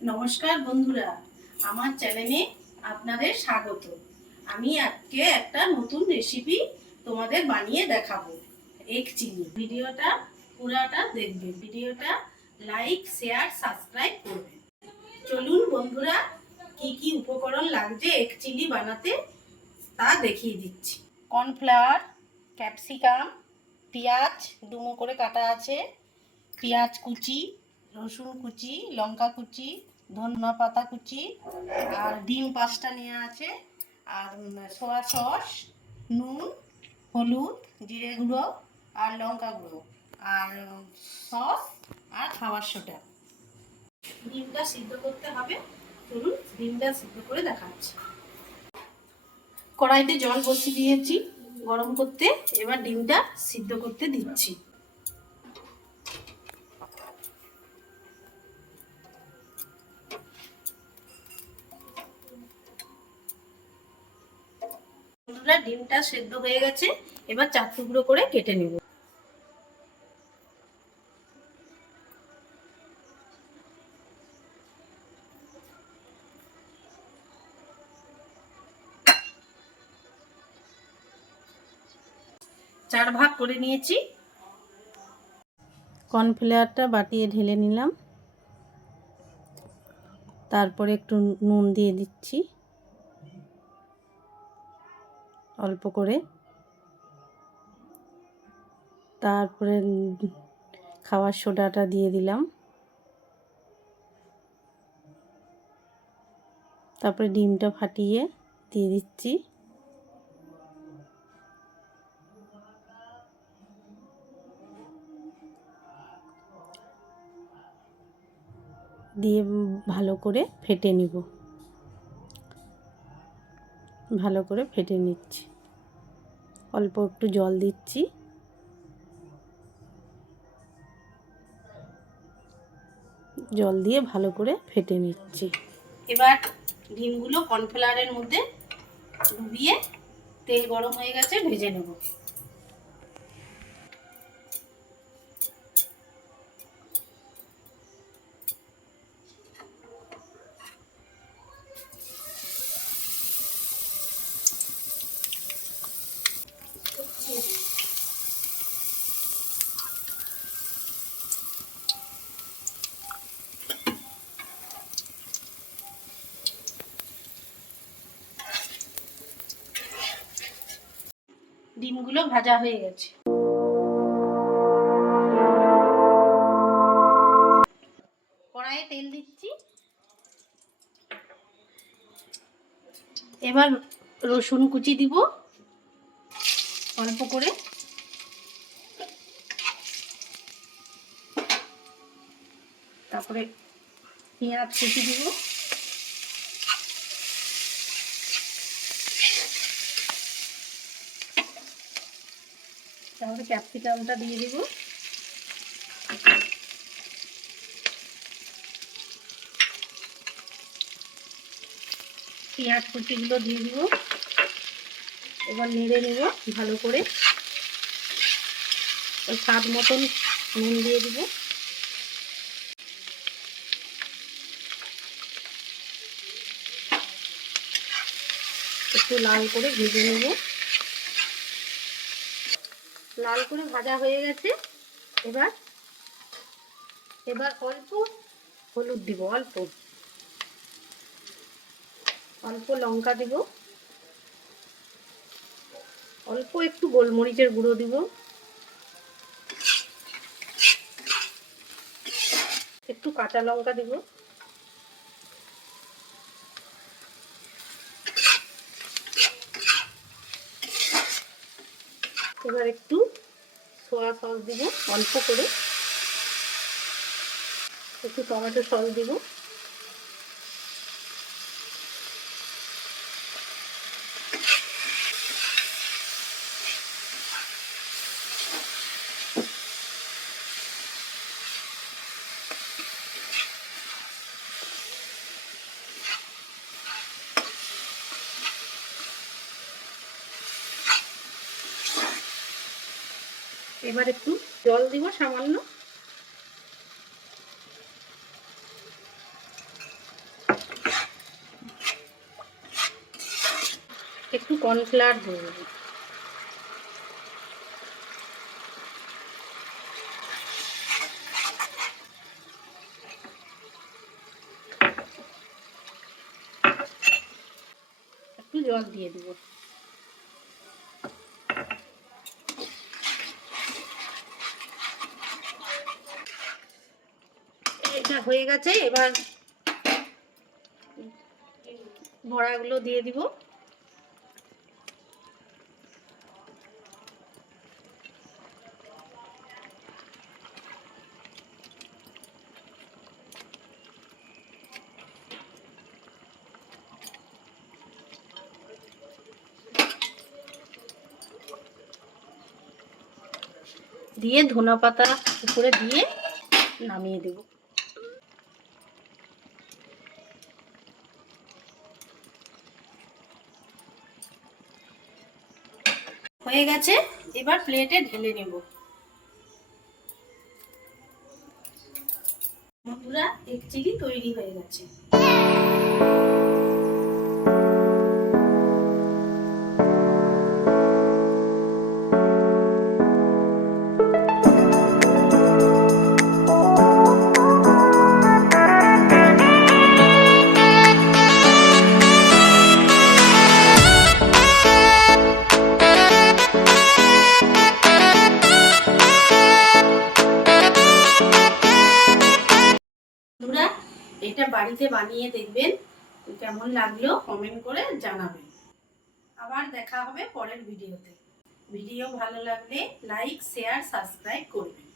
নমস্কার বন্ধুরা, আমার চ্যানেলে আপনাদের স্বাগত। আমি আজকে একটা নতুন রেসিপি তোমাদের বানিয়ে দেখাবো, এগ চিলি। ভিডিওটা পুরাটা দেখবে, ভিডিওটা লাইক শেয়ার সাবস্ক্রাইব করবে। চলুন বন্ধুরা, কি কি উপকরণ লাগছে এগ চিলি বানাতে তা দেখিয়ে দিচ্ছি। কর্নফ্লাওয়ার, ক্যাপসিকাম, পেঁয়াজ ডুমো করে কাটা আছে, পেঁয়াজ কুচি, রসুন কুচি, লঙ্কা কুচি, ধনিয়া পাতা কুচি, আর ডিম 5টা নেওয়া আছে, আর সোয়া সস, নুন, হলুদ, জিরে গুঁড়ো আর লঙ্কা গুঁড়ো, আর সস আর খাবার সোডা। ডিমটা সিদ্ধ করতে হবে, চলুন ডিমটা সিদ্ধ করে দেখাচ্ছি। কড়াইতে জল বসিয়ে দিয়েছি গরম করতে, এবার ডিমটা সিদ্ধ করতে দিচ্ছি। ডিমটা সেদ্ধ হয়ে গেছে, এবার 4 টুকরো করে কেটে নেব। চার ভাগ করে নিয়েছি। কর্নফ্লাওয়ারটা বাটিয়ে ঢেলে নিলাম, তারপরে একটু নুন দিয়ে দিচ্ছি অল্প করে, তারপরে খাবার সোডাটা দিয়ে দিলাম, তারপরে ডিমটা ফাটিয়ে দিয়ে দিচ্ছি, দিয়ে ভালো করে ফেটে নিব, ভালো করে ফেটে নিচ্ছি, অল্প একটু জল দিচ্ছি, জল দিয়ে ভালো করে ফেটে নিচ্ছি। এবার ডিমগুলো কর্নফ্লাওয়ারের মধ্যে ডুবিয়ে তেল গরম হয়ে গেছে, ভেজে নেব। ডিমগুলো ভাজা হয়ে গেছে। কড়াইয়ে তেল দিচ্ছি, এবার রসুন কুচি দিব অল্প করে, তারপরে পেঁয়াজ কুচি দিব, তারপরে ক্যাপসিকামটা দিয়ে দিব, পেঁয়াজ কুচিগুলো দিয়ে দিব, এবার নেড়ে নেব ভালো করে, ওই স্বাদ মতন নুন দিয়ে দিব, একটু লাল করে ভেজে নেব। লাল করে ভাজা হয়ে গেছে, এবার অল্প হলুদ দিব, অল্প অল্প লঙ্কা দিব, অল্প একটু গোলমরিচের গুঁড়ো দিব, একটু কাঁচা লঙ্কা দিব, এবার একটু সোয়া সস দিব অল্প করে, একটু টমেটো সস দিব, এবার একটু জল দিব সামান্য, একটু কর্নফ্লাওয়ার দিয়ে দেবো। একটু জল দিয়ে দেবো। এটা হয়ে গেছে, এবার বড়াগুলো দিয়ে দিব। দিয়ে ধনে পাতা উপরে দিয়ে নামিয়ে দেব। হয়ে গেছে, এবার প্লেটে ঢেলে নেব। বন্ধুরা, এগ চিলি তৈরি হয়ে গেছে। বন্ধুরা, এটা বাড়িতে বানিয়ে দেখবেন, কেমন লাগলো কমেন্ট করে জানাবেন। আবার দেখা হবে পরের ভিডিওতে। ভিডিও ভালো লাগলে লাইক, শেয়ার, সাবস্ক্রাইব করবেন।